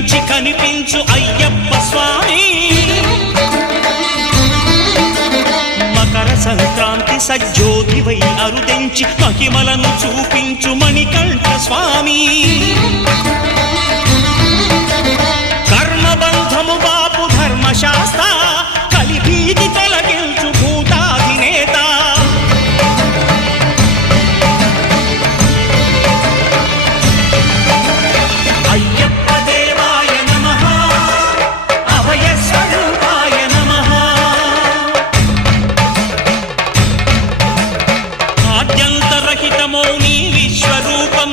కనిపించి కనిపించు అయ్యప్ప స్వామి మకర సంక్రాంతి సజ్జోతివై అరుదెంచి మహిమలను చూపించు మణికంఠ స్వామి కర్మబంధము బాపు ధర్మశాస్త్ర కలిభీతి తొలగించు భూతాధినేత అయ్యప్ప దేవాయ నమః అభయ స్వరూపాయ నమః ఆద్యంతరహితమౌ నీ విశ్వరూపం